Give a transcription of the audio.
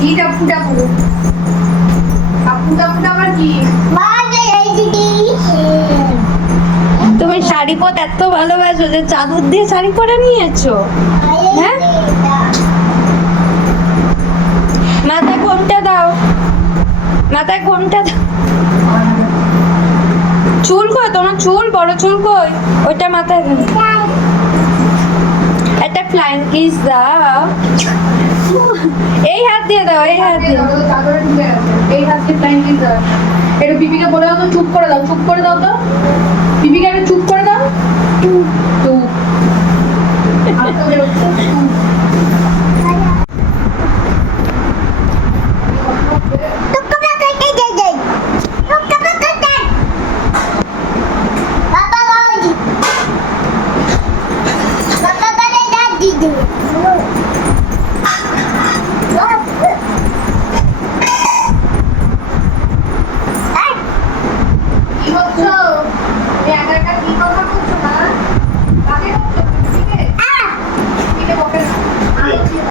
কি টাপু টাপু টাপু টাপুটা আবার কি? তুমি শাড়ি পরতে এত ভালোবাসো যে চাদর দিয়ে শাড়ি পরে নিয়েছো। হ্যাঁ, মাথায় ঘোমটা দাও, মাথায় ঘোমটা দাও। চুল কই তোমার? চুল বড় চুল কই? ওইটা মাথায় দাও। একটা ফ্লাইং কিস দাও। এই হাত দিয়ে দাও, এই হাত দিয়ে। চাদরে ঢুকে গেছে, এই হাত দিয়ে ফ্লাইং কিস দাও। একটু পিপিকে বলে দাও তো, চুপ করে দাও, চুপ করে দাও তো। পিপিকে একটু চুপ করে দাও। চুপ। হাতটা বেরোচ্ছে।